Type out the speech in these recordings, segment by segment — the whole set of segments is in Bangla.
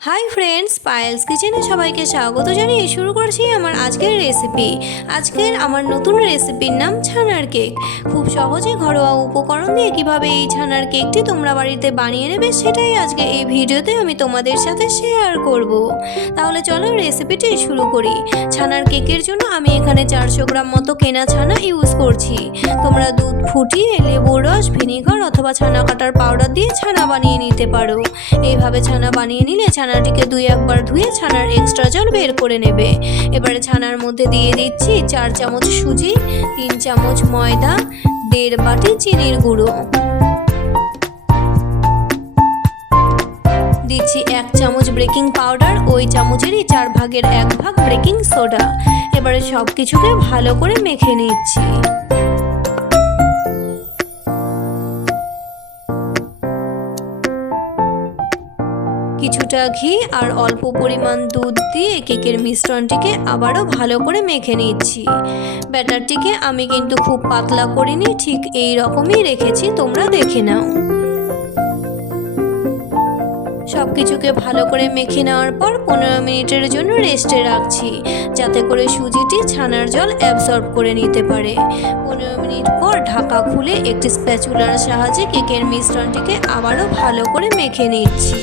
হাই ফ্রেন্ডস, পায়েলস কিচেনে সবাইকে স্বাগত জানিয়ে শুরু করছি আমার আজকের রেসিপি। আমার নতুন রেসিপির নাম ছানার কেক। খুব সহজে ঘরোয়া উপকরণ দিয়ে কিভাবে এই ছানার কেকটি তোমরা বাড়িতে বানিয়ে নেবে সেটাই আজকে এই ভিডিওতে আমি তোমাদের সাথে শেয়ার করব। তাহলে চলো রেসিপিটি শুরু করি। ছানার কেকের জন্য আমি এখানে 400 গ্রাম মতো কেনা ছানা ইউজ করছি। তোমরা দুধ ফুটিয়ে লেবুর রস, ভিনেগার অথবা ছানা কাটার পাউডার দিয়ে ছানা বানিয়ে নিতে পারো। এইভাবে ছানা বানিয়ে নিলে ছানাটিকে 2-1 বার ধুয়ে ছানার এক্সট্রা জল বের করে নেবে। এবারে ছানার মধ্যে দিয়ে দিচ্ছি 4 চামচ সুজি, 3 চামচ ময়দা, 1.5 বাটি চিনির গুঁড়ো, দিচ্ছি 1 চামচ বেকিং পাউডার, ওই চামচেরই 4 ভাগের 1 ভাগ বেকিং সোডা। এবারে সব কিছুকে ভালো করে মেখে নিচ্ছি। কিছুটা ঘি আর অল্প পরিমাণ দুধ দিয়ে কেকের মিশ্রণটিকে আবারও ভালো করে মেখে নিচ্ছি। ব্যাটারটিকে আমি কিন্তু খুব পাতলা করিনি, ঠিক এই রকমই রেখেছি, তোমরা দেখে নাও। সব কিছুকে ভালো করে মেখে নেওয়ার পর 15 মিনিটের জন্য রেস্টে রাখছি, যাতে করে সুজিটি ছানার জল অ্যাবসর্ব করে নিতে পারে। 15 মিনিট পর ঢাকা খুলে একটি স্প্যাচুলার সাহায্যে কেকের মিশ্রণটিকে আবারও ভালো করে মেখে নিচ্ছি।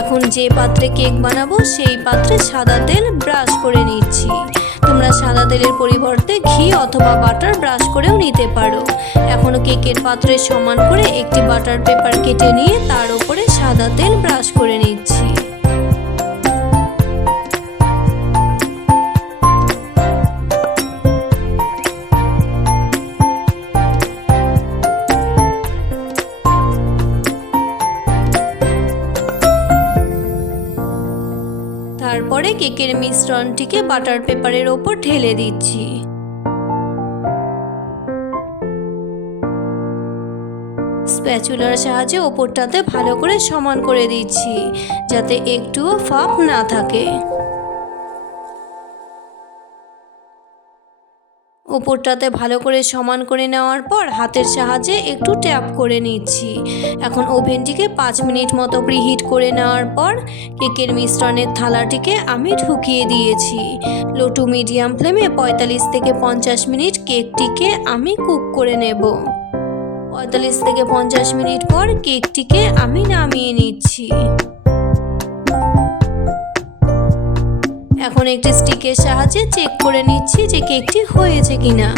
এখন যে পাত্রে কেক বানাবো সেই পাত্রে সাদা তেল ব্রাশ করে নিচ্ছি। তোমরা সাদা তেলের পরিবর্তে ঘি অথবা বাটার ব্রাশ করেও নিতে পারো। এখন কেকের পাত্রে সমান করে একটি বাটার পেপার কেটে নিয়ে তার উপরে সাদা তেল ব্রাশ করে নিচ্ছি। তারপরে কেকের মিশ্রণটিকে বাটার পেপারের ওপর ঢেলে দিচ্ছি। স্প্যাচুলার সাহায্যে ওপরটাতে ভালো করে সমান করে দিচ্ছি, যাতে একটুও ফাঁক না থাকে। ওপরটাতে ভালো করে সমান করে নেওয়ার পর হাতের সাহায্যে একটু ট্যাপ করে নিচ্ছি। এখন ওভেনটিকে 5 মিনিট মতো প্রিহিট করে নেওয়ার পর কেকের মিশ্রণের থালাটিকে আমি ঢুকিয়ে দিয়েছি। লো টু মিডিয়াম ফ্লেমে 45 থেকে 50 মিনিট কেকটিকে আমি কুক করে নেব। 45 থেকে 50 মিনিট পর কেকটিকে আমি নামিয়ে নিচ্ছি। এখন একটি স্টিকের সাহায্যে চেক করে নিচ্ছি যে কেকটি হয়েছে কিনা।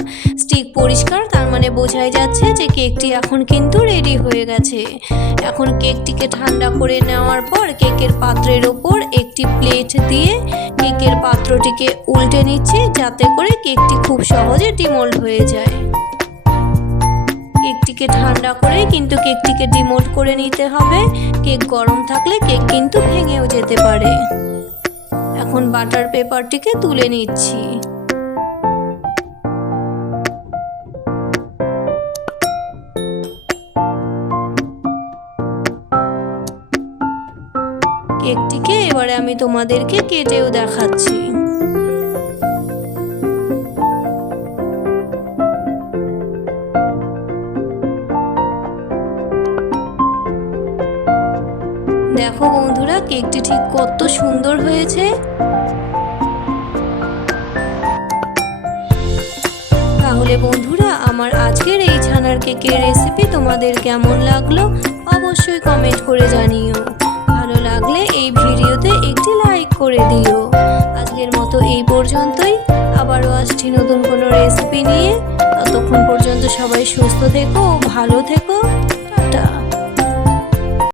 স্টিক পরিষ্কার, তার মানে বোঝাই যাচ্ছে যে কেকটি এখন কিন্তু রেডি হয়ে গেছে। এখন কেকটিকে ঠান্ডা করে নেওয়ার পর কেকের পাত্রের ওপর একটি প্লেট দিয়ে কেকের পাত্রটিকে উল্টে নিচ্ছি, যাতে করে কেকটি খুব সহজে ডিমোল্ড হয়ে যায়। কেকটিকে ঠান্ডা করে কিন্তু কেকটিকে ডিমোল্ড করে নিতে হবে। কেক গরম থাকলে কেক কিন্তু ভেঙেও যেতে পারে। এখন বাটার পেপারটিকে তুলে নিচ্ছি। কেকটিকে এবারে আমি তোমাদেরকে কেটেও দেখাচ্ছি। দেখো বন্ধুরা, কেকটি ঠিক কত সুন্দর হয়েছে। তাহলে বন্ধুরা, আমার আজকের এই ছানার কেকের রেসিপি তোমাদের কেমন লাগলো অবশ্যই কমেন্ট করে জানিও। ভালো লাগলে এই ভিডিওতে একটি লাইক করে দিও। আজকের মতো এই পর্যন্তই, আবারও আসছি নতুন কোনো রেসিপি নিয়ে। ততক্ষণ পর্যন্ত সবাই সুস্থ থেকো, ভালো থেকো, টাটা।